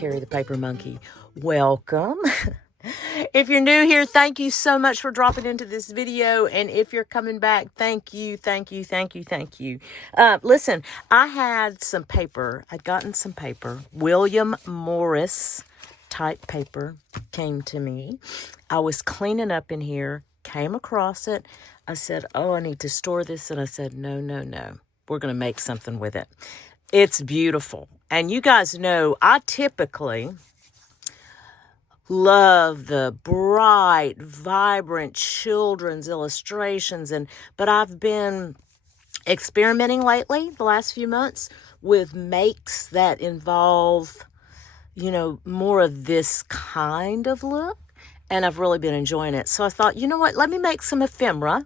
Carrie the Paper Monkey. Welcome. If you're new here, thank you so much for dropping into this video. And if you're coming back, thank you. Listen, I had some paper. I'd gotten some paper. William Morris type paper came to me. I was cleaning up in here, came across it. I said, oh, I need to store this. And I said, no. We're going to make something with it. It's beautiful. And you guys know I typically love the bright, vibrant children's illustrations, but I've been experimenting lately, the last few months, with makes that involve, more of this kind of look, and I've really been enjoying it. So I thought, you know what, let me make some ephemera,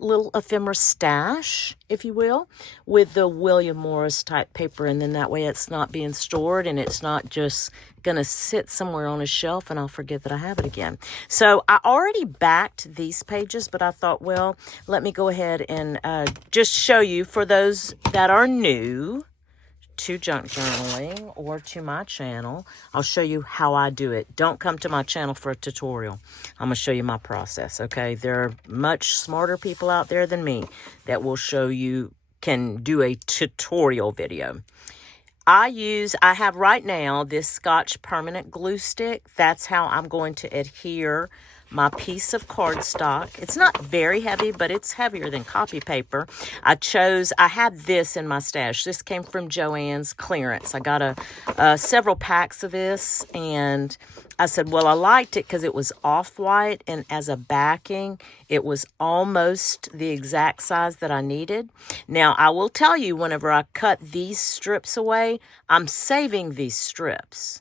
little ephemera stash, if you will, with the William Morris type paper, and then that way it's not being stored and it's not just gonna sit somewhere on a shelf and I'll forget that I have it again. So I already backed these pages, but I thought, well, let me go ahead and just show you, for those that are new to junk journaling or to my channel, I'll show you how I do it. Don't come to my channel for a tutorial. I'm going to show you my process, okay? There are much smarter people out there than me that will show you, can do a tutorial video. I have right now this Scotch permanent glue stick. That's how I'm going to adhere my piece of cardstock. It's not very heavy, but it's heavier than copy paper. I had this in my stash. This came from Joann's clearance. I got several packs of this, and I said, well, I liked it because it was off-white, and as a backing, it was almost the exact size that I needed. Now, I will tell you, whenever I cut these strips away, I'm saving these strips.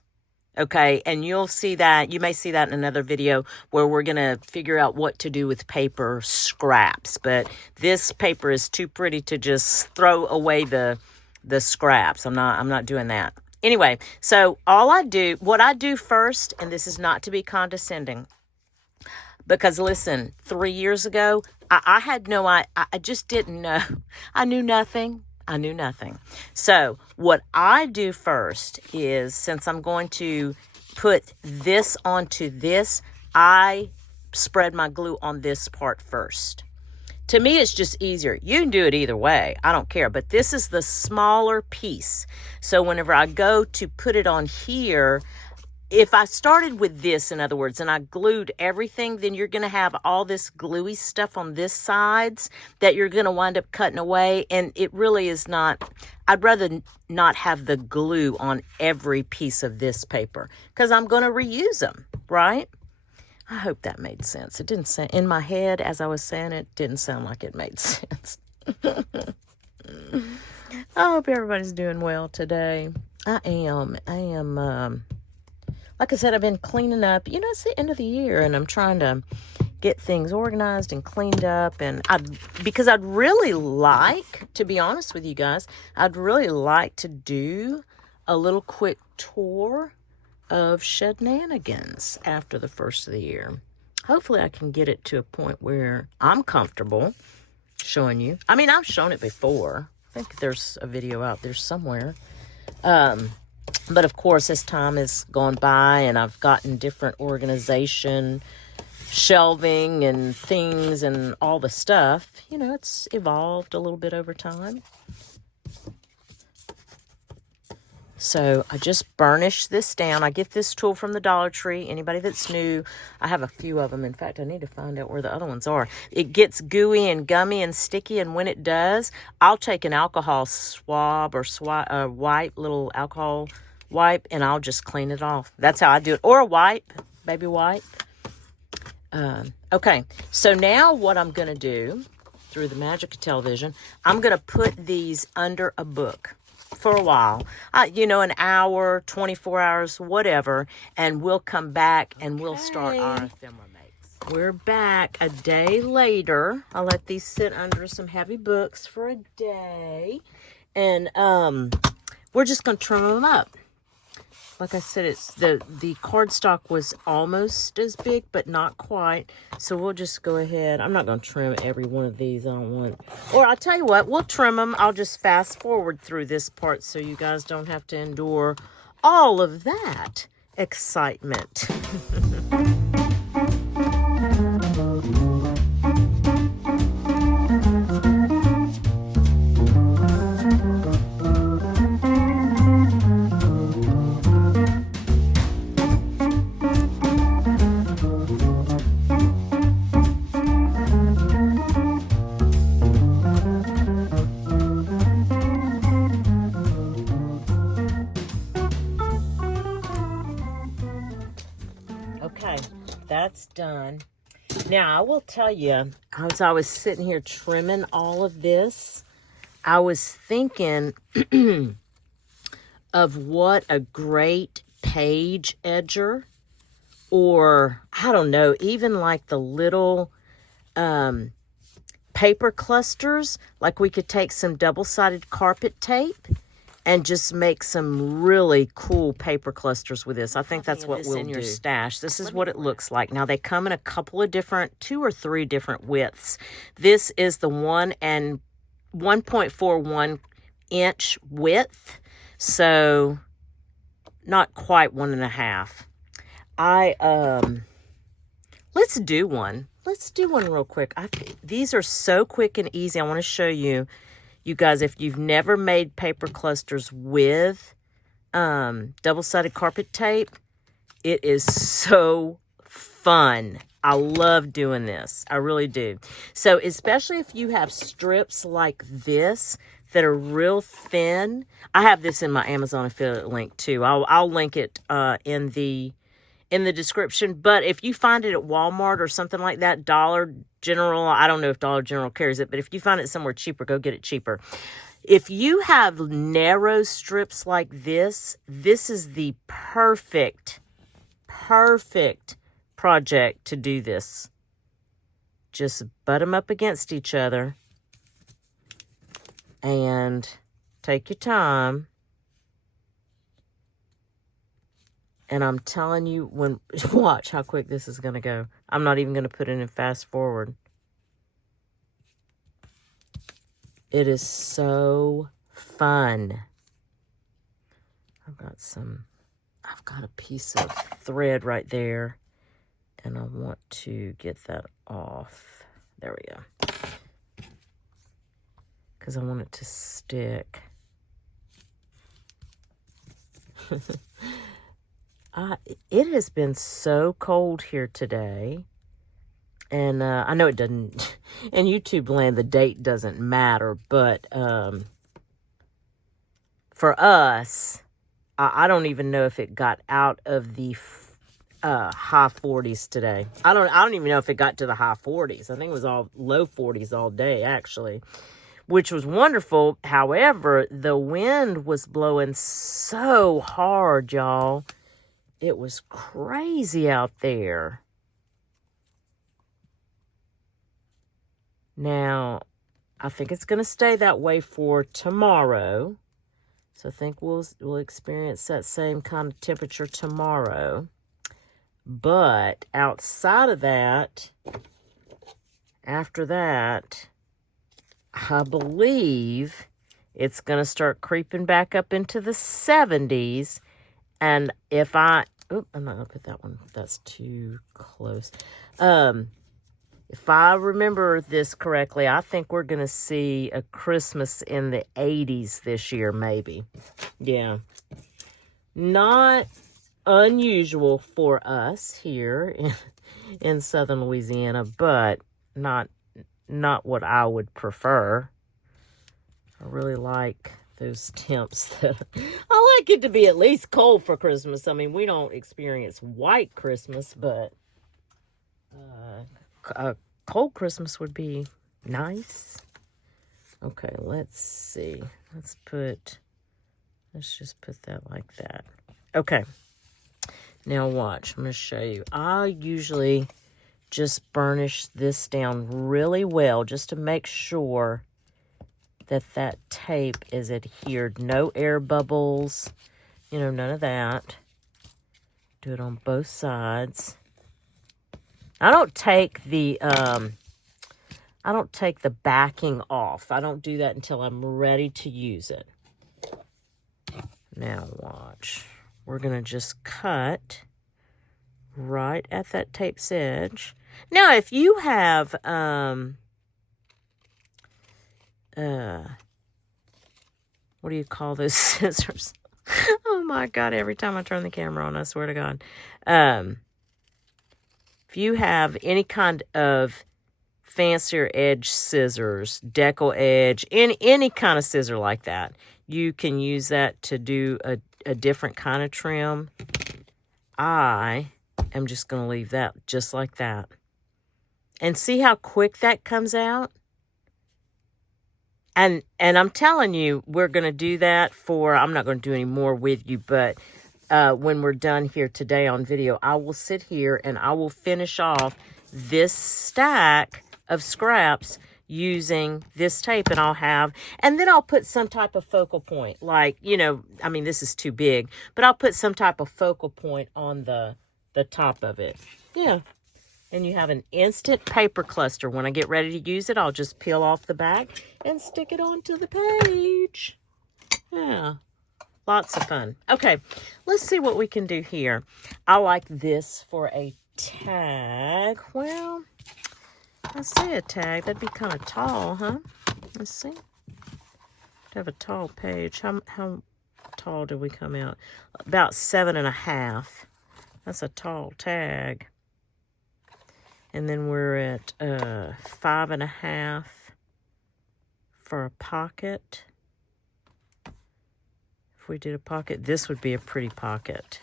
Okay, and you'll see that, you may see that in another video where we're going to figure out what to do with paper scraps. But this paper is too pretty to just throw away the scraps. I'm not doing that. Anyway, so what I do first, and this is not to be condescending, because listen, 3 years ago, I had I just didn't know. I knew nothing. So what I do first is, since I'm going to put this onto this, I spread my glue on this part first. To me, it's just easier. You can do it either way. I don't care. But this is the smaller piece. So whenever I go to put it on here, if I started with this, in other words, and I glued everything, then you're going to have all this gluey stuff on this sides that you're going to wind up cutting away. And it really is not, I'd rather not have the glue on every piece of this paper because I'm going to reuse them, right? I hope that made sense. It didn't sound, in my head, as I was saying it, didn't sound like it made sense. I hope everybody's doing well today. I am, like I said, I've been cleaning up. It's the end of the year, and I'm trying to get things organized and cleaned up. And because I'd really like, to be honest with you guys, I'd really like to do a little quick tour of Shenanigans after the first of the year. Hopefully I can get it to a point where I'm comfortable showing you. I mean, I've shown it before. I think there's a video out there somewhere. But of course, as time has gone by and I've gotten different organization, shelving and things and all the stuff, it's evolved a little bit over time. So I just burnish this down. I get this tool from the Dollar Tree. Anybody that's new, I have a few of them. In fact, I need to find out where the other ones are. It gets gooey and gummy and sticky, and when it does, I'll take an alcohol swab or wipe, little alcohol wipe, and I'll just clean it off. That's how I do it. Or a wipe, baby wipe. Okay, so now what I'm going to do, through the magic of television, I'm going to put these under a book for a while, an hour, 24 hours, whatever, and we'll come back and we'll start our ephemera makes. We're back a day later. I'll let these sit under some heavy books for a day, and we're just going to trim them up. Like I said, it's the cardstock was almost as big, but not quite. So we'll just go ahead. I'm not going to trim every one of these. I don't want. Or I'll tell you what, we'll trim them. I'll just fast forward through this part so you guys don't have to endure all of that excitement. Okay, that's done. Now, I will tell you, as I was sitting here trimming all of this, I was thinking of what a great page edger, or I don't know, even like the little paper clusters, like we could take some double-sided carpet tape and just make some really cool paper clusters with this. I think that's what we'll do. In your stash. This is what it looks like. Now, they come in a couple of different, 2 or 3 different widths. This is the 1.41 inch width, so not quite 1.5. Let's do one. Let's do one real quick. These are so quick and easy. I want to show you. You guys, if you've never made paper clusters with double-sided carpet tape, it is so fun. I love doing this. I really do. So especially if you have strips like this that are real thin. I have this in my Amazon affiliate link too. I'll link it in the description. But if you find it at Walmart or something like that, Dollar General, I don't know if Dollar General carries it, but if you find it somewhere cheaper, go get it cheaper. If you have narrow strips like this is the perfect project to do this. Just butt them up against each other and take your time. And I'm telling you, watch how quick this is going to go. I'm not even going to put it in fast forward. It is so fun. I've got a piece of thread right there. And I want to get that off. There we go. Because I want it to stick. It has been so cold here today, and I know it doesn't, in YouTube land, the date doesn't matter, but for us, I don't even know if it got out of the high 40s today. I don't even know if it got to the high 40s. I think it was all low 40s all day, actually, which was wonderful. However, the wind was blowing so hard, y'all. It was crazy out there. Now, I think it's going to stay that way for tomorrow. So I think we'll experience that same kind of temperature tomorrow. But outside of that, after that, I believe it's going to start creeping back up into the 70s. And if I'm not going to put that one. That's too close. If I remember this correctly, I think we're going to see a Christmas in the 80s this year, maybe. Yeah. Not unusual for us here in southern Louisiana, but not what I would prefer. I really like those temps. I like it to be at least cold for Christmas. I mean, we don't experience white Christmas, but a cold Christmas would be nice. Okay, let's see. Let's just put that like that. Okay. Now watch. I'm going to show you. I usually just burnish this down really well just to make sure that tape is adhered. No air bubbles, none of that. Do it on both sides. I don't take the backing off. I don't do that until I'm ready to use it. Now watch. we're going to just cut right at that tape's edge. Now, if you have, what do you call those scissors? Oh my God, every time I turn the camera on, I swear to God. If you have any kind of fancier edge scissors, decal edge, any kind of scissor like that, you can use that to do a different kind of trim. I am just going to leave that just like that. And see how quick that comes out? And I'm telling you, we're going to do that I'm not going to do any more with you, but when we're done here today on video, I will sit here and I will finish off this stack of scraps using this tape, and then I'll put some type of focal point, like, I mean, this is too big, but I'll put some type of focal point on the top of it. Yeah. And you have an instant paper cluster. When I get ready to use it, I'll just peel off the back and stick it onto the page. Yeah, lots of fun. Okay, let's see what we can do here. I like this for a tag. Well, I say a tag. That'd be kind of tall, huh? Let's see. Have a tall page. How tall do we come out? About 7.5. That's a tall tag. And then we're at 5.5 for a pocket. If we did a pocket, this would be a pretty pocket.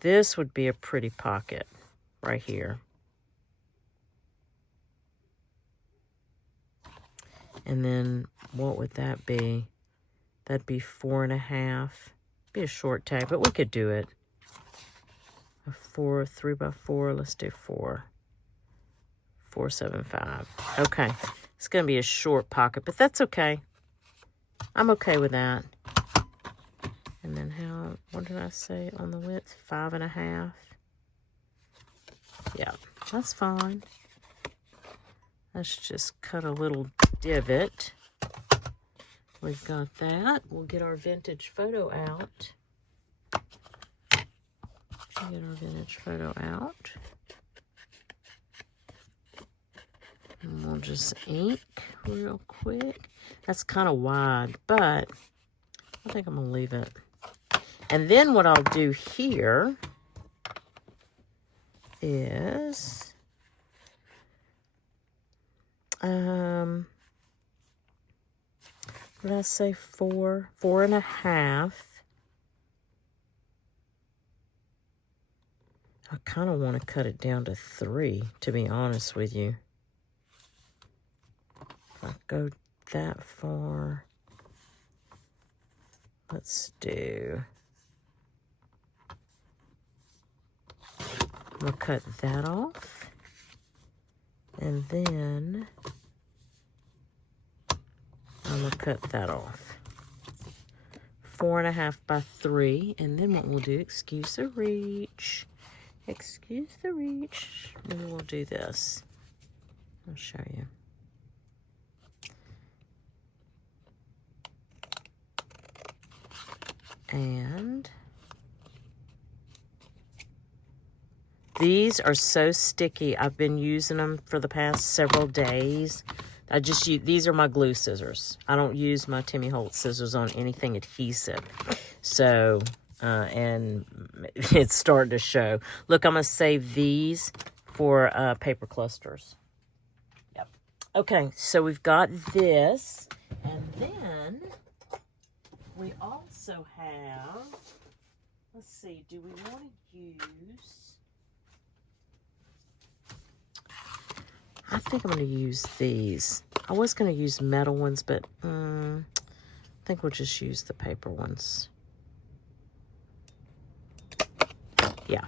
This would be a pretty pocket right here. And then what would that be? That'd be 4.5. Be a short tag, but we could do it. A 3x4, let's do 4. 475. Okay, it's going to be a short pocket, but that's okay. I'm okay with that. And then what did I say on the width? 5.5. Yeah, that's fine. Let's just cut a little divot. We've got that. We'll get our vintage photo out. Get our vintage photo out. And we'll just ink real quick. That's kind of wide, but I think I'm going to leave it. And then what I'll do here is, what did I say? 4.5. I kind of want to cut it down to 3, to be honest with you. If I go that far, let's do, I'm going to cut that off. And then I'm going to cut that off. 4.5 by 3. And then what we'll do, excuse the reach. Excuse the reach. Maybe we'll do this. I'll show you. And these are so sticky. I've been using them for the past several days. I just use, these are my glue scissors. I don't use my Timmy Holtz scissors on anything adhesive. So, and it's starting to show. Look, I'm going to save these for paper clusters. Yep. Okay, so we've got this. And then we also have, let's see, do we want to use, I think I'm going to use these. I was going to use metal ones, but I think we'll just use the paper ones. Yeah,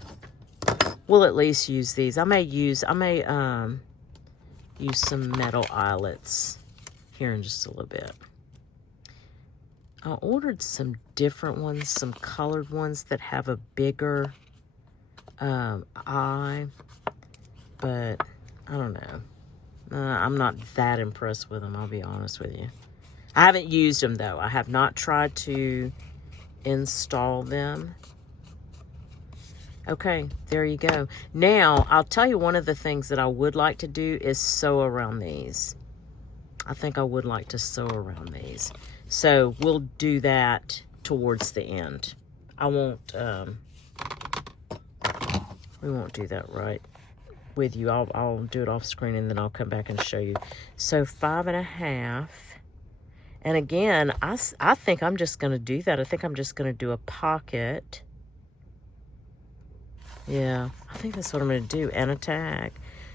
we'll at least use these. I may use some metal eyelets here in just a little bit. I ordered some different ones, some colored ones that have a bigger eye, but I don't know. I'm not that impressed with them, I'll be honest with you. I haven't used them, though. I have not tried to install them. Okay, there you go. Now, I'll tell you one of the things that I would like to do is sew around these. I think I would like to sew around these. So we'll do that towards the end. I won't, we won't do that right with you. I'll do it off screen and then I'll come back and show you. So 5.5. And again, I think I'm just going to do that. I think I'm just going to do a pocket. Yeah, I think that's what I'm going to do, and a tag.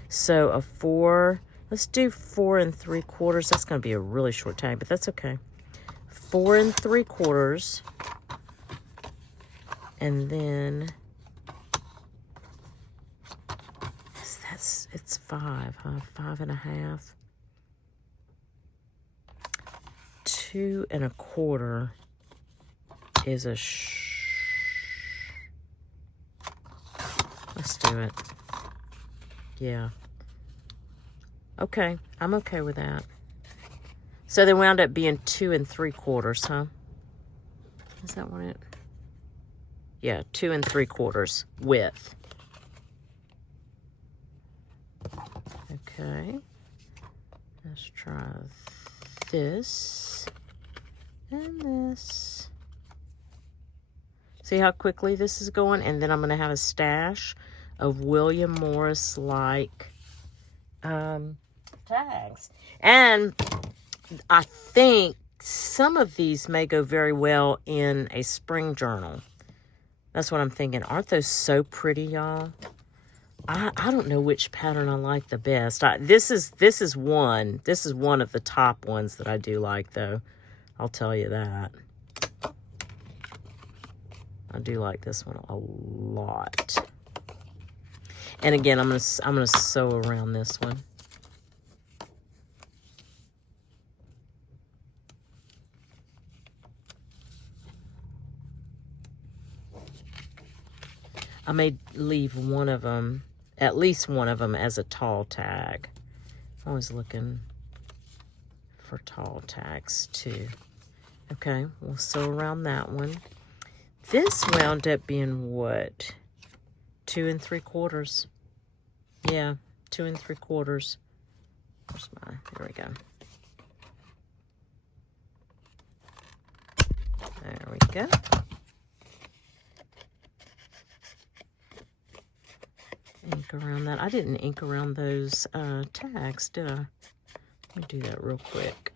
So a 4, let's do 4 3/4. That's going to be a really short tag, but that's okay. 4 3/4. And then it's 5, huh? 5.5. 2 1/4 is a let's do it. Yeah. Okay, I'm okay with that. So they wound up being 2 3/4, huh? Is that what it? Yeah, 2 3/4 width. Okay. Let's try this and this. See how quickly this is going? And then I'm going to have a stash of William Morris like tags. And I think some of these may go very well in a spring journal. That's what I'm thinking. Aren't those so pretty, y'all? I don't know which pattern I like the best. This is one of the top ones that I do like, though. I'll tell you that. I do like this one a lot. And again, I'm gonna sew around this one. I may leave one of them, at least one of them, as a tall tag. I'm always looking for tall tags too. Okay, we'll sew around that one. This wound up being what? 2 3/4. Yeah, 2 3/4. Where's my? There we go. There we go. Ink around that. I didn't ink around those tags, did I? Let me do that real quick.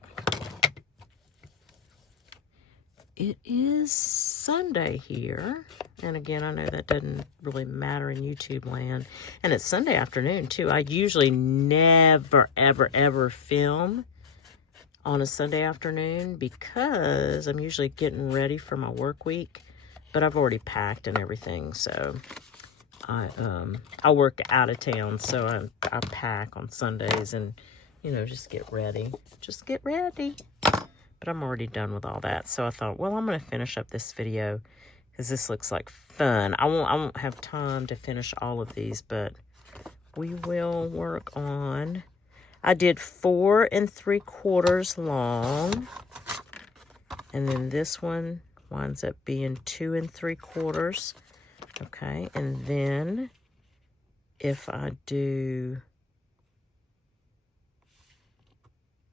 It is Sunday here. And again, I know that doesn't really matter in YouTube land. And it's Sunday afternoon, too. I usually never, ever, ever film on a Sunday afternoon because I'm usually getting ready for my work week. But I've already packed and everything, so I work out of town, so I pack on Sundays and, you know, just get ready. Just get ready. But I'm already done with all that. So I thought, well, I'm going to finish up this video because this looks like fun. I won't have time to finish all of these, but we will work on. I did 4 3/4 long. And then this one winds up being 2 3/4. Okay, and then if I do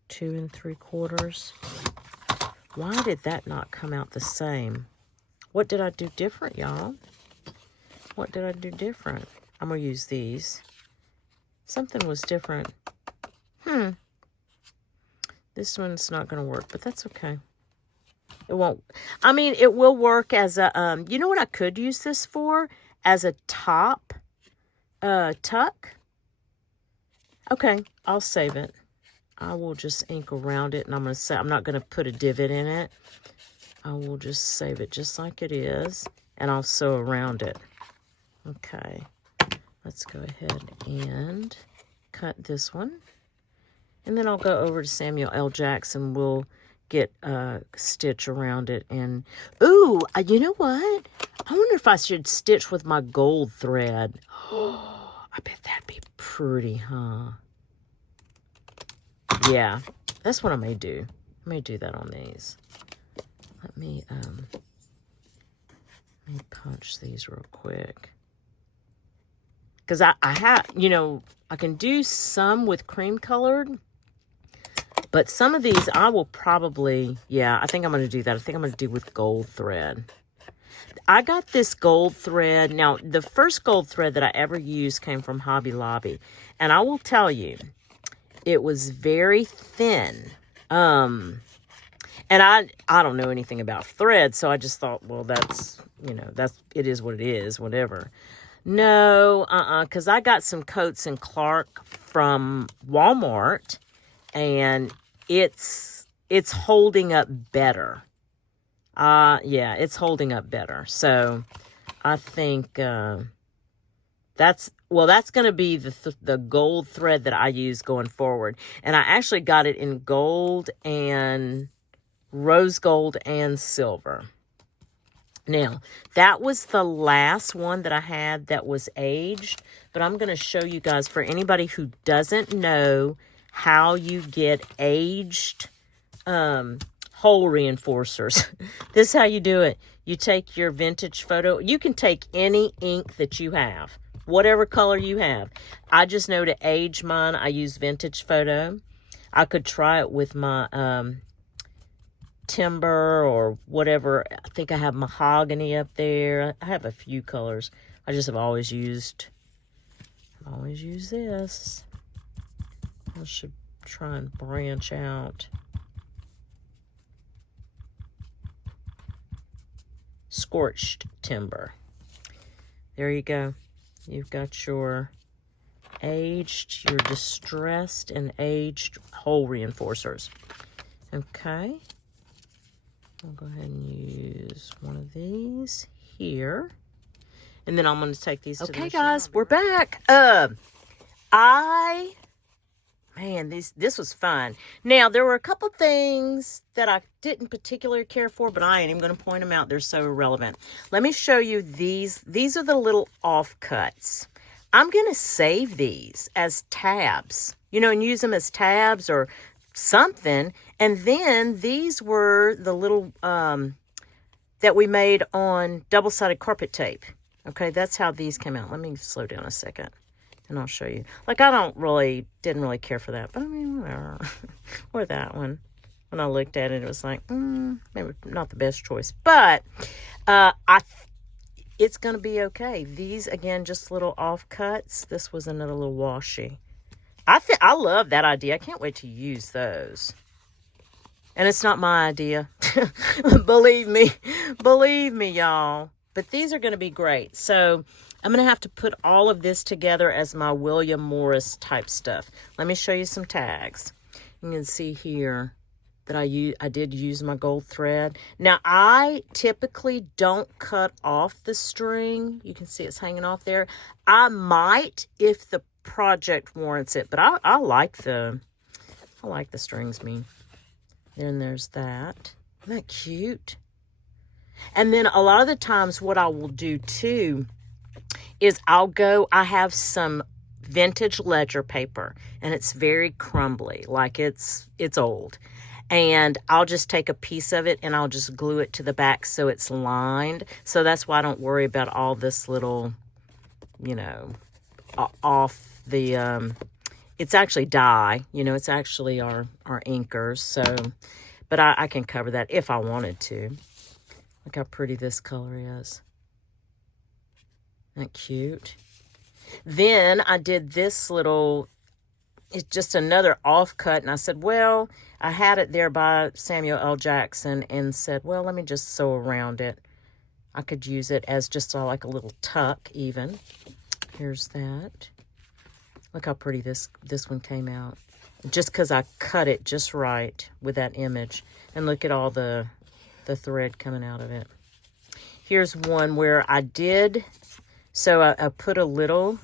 2 3/4, why did that not come out the same? What did I do different, y'all? What did I do different? I'm going to use these. Something was different. This one's not going to work, but that's okay. It won't. I mean, it will work as a, you know what I could use this for? As a top tuck. Okay, I'll save it. I will just ink around it, and I'm going to say, I'm not going to put a divot in it. I will just save it just like it is, and I'll sew around it. Okay, let's go ahead and cut this one. And then I'll go over to Samuel L. Jackson. We'll get a stitch around it. And, ooh, you know what? I wonder if I should stitch with my gold thread. Oh, I bet that'd be pretty, huh? Yeah, that's what I may do. I may do that on these. Let me Let me punch these real quick. Because I have, you know, I can do some with cream colored, but some of these I will probably, yeah, I think I'm going to do that. I think I'm going to do with gold thread. I got this gold thread. Now, the first gold thread that I ever used came from Hobby Lobby. And I will tell you, it was very thin. And I don't know anything about thread, so I just thought, well, that's, you know, it is what it is, whatever. No, because I got some Coats and Clark from Walmart, and it's holding up better. Yeah, it's holding up better. So I think that's going to be the gold thread that I use going forward. And I actually got it in gold and rose gold and silver. Now, that was the last one that I had that was aged, but I'm going to show you guys, for anybody who doesn't know how you get aged hole reinforcers. This is how you do it. You take your vintage photo. You can take any ink that you have, whatever color you have. I just know to age mine, I use vintage photo. I could try it with my timber or whatever. I think I have mahogany up there. I have a few colors. I just have always used this. I should try and branch out. Scorched timber. There you go. You've got your aged, your distressed and aged hole reinforcers. Okay. I'll go ahead and use one of these here. And then I'm going to take these to the machine. Okay, guys, we're back. Man, this was fun. Now, there were a couple things that I didn't particularly care for, but I ain't even going to point them out. They're so irrelevant. Let me show you these. These are the little offcuts. I'm going to save these as tabs, you know, and use them as tabs or something. And then these were the little that we made on double-sided carpet tape. Okay, that's how these came out. Let me slow down a second and I'll show you. Like, didn't really care for that, but I mean, whatever. Or that one. When I looked at it, it was like, maybe not the best choice, but it's going to be okay. These, again, just little offcuts. This was another little washi. I love that idea. I can't wait to use those. And it's not my idea. Believe me, y'all. But these are going to be great. So I'm going to have to put all of this together as my William Morris type stuff. Let me show you some tags. You can see here that I did use my gold thread. Now, I typically don't cut off the string. You can see it's hanging off there. I might if the project warrants it, but I like the strings, me. Then there's that. Isn't that cute? And then a lot of the times what I will do too is I have some vintage ledger paper and it's very crumbly, like it's old. And I'll just take a piece of it and I'll just glue it to the back so it's lined. So that's why I don't worry about all this little, you know, off the, it's actually dye, you know, it's actually our inkers. So, but I can cover that if I wanted to. Look how pretty this color is. Isn't that cute? Then I did this little, it's just another offcut. And I said, well, I had it there by Samuel L. Jackson and said, well, let me just sew around it. I could use it as just like a little tuck even. Here's that. Look how pretty this one came out. Just because I cut it just right with that image. And look at all the thread coming out of it. Here's one where I did, so I put a little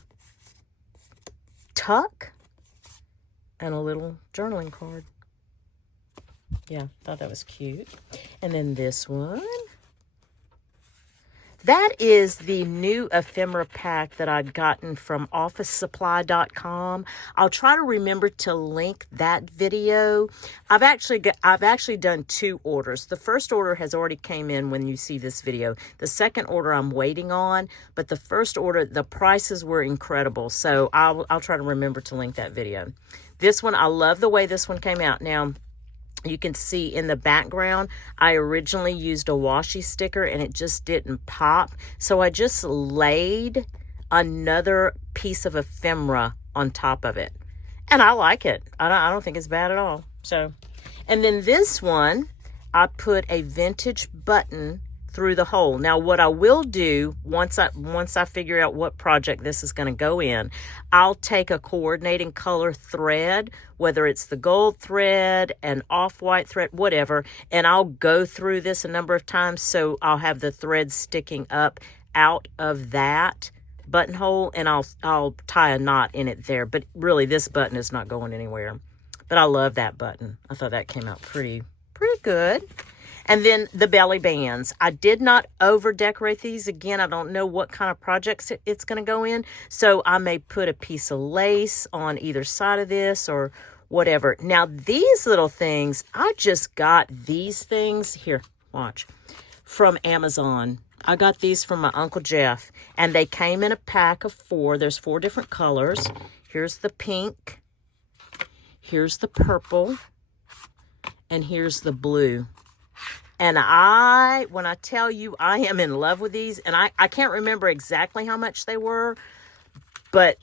tuck and a little journaling card. Yeah, thought that was cute. And then this one. That is the new ephemera pack that I'd gotten from officesupply.com. I'll try to remember to link that video. I've actually done 2 orders. The first order has already came in when you see this video. The second order I'm waiting on, but the first order, the prices were incredible. So I'll try to remember to link that video. This one, I love the way this one came out. Now, you can see in the background, I originally used a washi sticker and it just didn't pop. So I just laid another piece of ephemera on top of it. And I like it. I don't think it's bad at all. So, and then this one, I put a vintage button through the hole. Now, what I will do once I figure out what project this is going to go in, I'll take a coordinating color thread, whether it's the gold thread, an off-white thread, whatever, and I'll go through this a number of times so I'll have the thread sticking up out of that buttonhole, and I'll tie a knot in it there. But really, this button is not going anywhere. But I love that button. I thought that came out pretty good. And then the belly bands. I did not over decorate these. Again, I don't know what kind of projects it's going to go in. So I may put a piece of lace on either side of this or whatever. Now these little things, I just got these things. Here, watch. From Amazon. I got these from my Uncle Jeff. And they came in a pack of 4. There's 4 different colors. Here's the pink. Here's the purple. And here's the blue. And when I tell you I am in love with these, and I can't remember exactly how much they were, but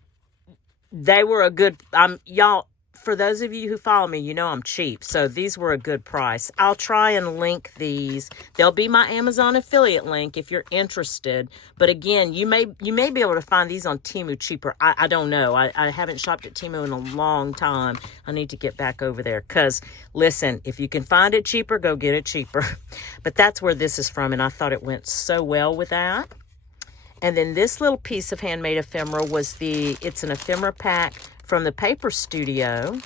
they were a good, y'all, for those of you who follow me, you know I'm cheap. So these were a good price. I'll try and link these. They'll be my Amazon affiliate link if you're interested. But again, you may be able to find these on Temu cheaper. I don't know. I haven't shopped at Temu in a long time. I need to get back over there. Because, listen, if you can find it cheaper, go get it cheaper. But that's where this is from. And I thought it went so well with that. And then this little piece of handmade ephemera it's an ephemera pack from the Paper Studio.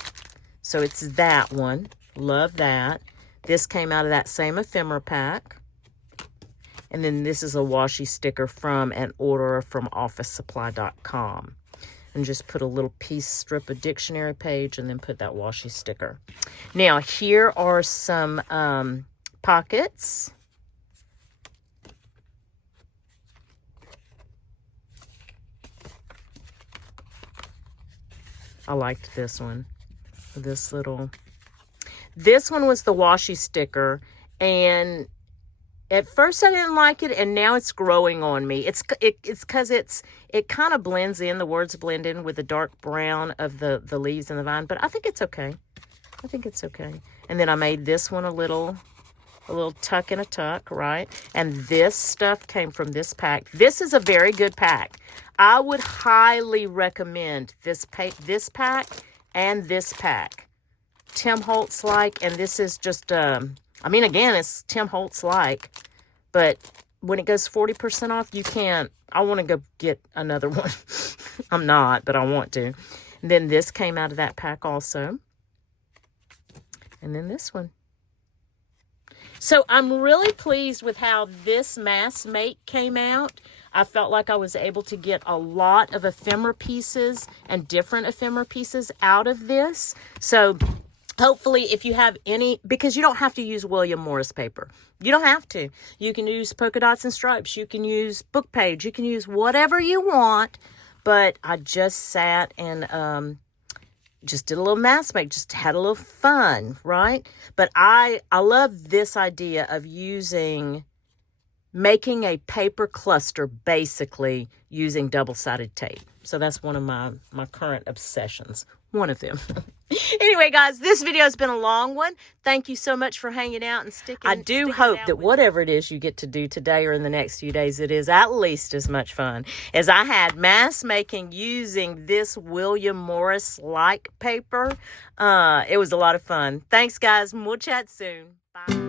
So it's that one. Love that. This came out of that same ephemera pack. And then this is a washi sticker from an order from officesupply.com. And just put a little strip of dictionary page and then put that washi sticker. Now, here are some pockets. I liked this one. This one was the washi sticker, and at first I didn't like it, and now it's growing on me. It's because it kind of blends in. The words blend in with the dark brown of the leaves and the vine, but I think it's okay. I think it's okay. And then I made this one a little tuck and a tuck, right? And this stuff came from this pack. This is a very good pack. I would highly recommend this pack and this pack. Tim Holtz-like, and this is just, again, it's Tim Holtz-like, but when it goes 40% off, you can't, I want to go get another one. I'm not, but I want to. And then this came out of that pack also. And then this one. So I'm really pleased with how this mass make came out. I felt like I was able to get a lot of ephemera pieces and different ephemera pieces out of this. So hopefully if you have any, because you don't have to use William Morris paper. You don't have to. You can use polka dots and stripes. You can use book page. You can use whatever you want. But I just sat and just did a little mass make, just had a little fun, right? But I love this idea of making a paper cluster, basically using double-sided tape. So that's one of my current obsessions, one of them. Anyway, guys, this video has been a long one. Thank you so much for hanging out and sticking. I do hope that whatever it is you get to do today or in the next few days, it is at least as much fun as I had mass making using this William Morris-like paper. It was a lot of fun. Thanks, guys. We'll chat soon. Bye.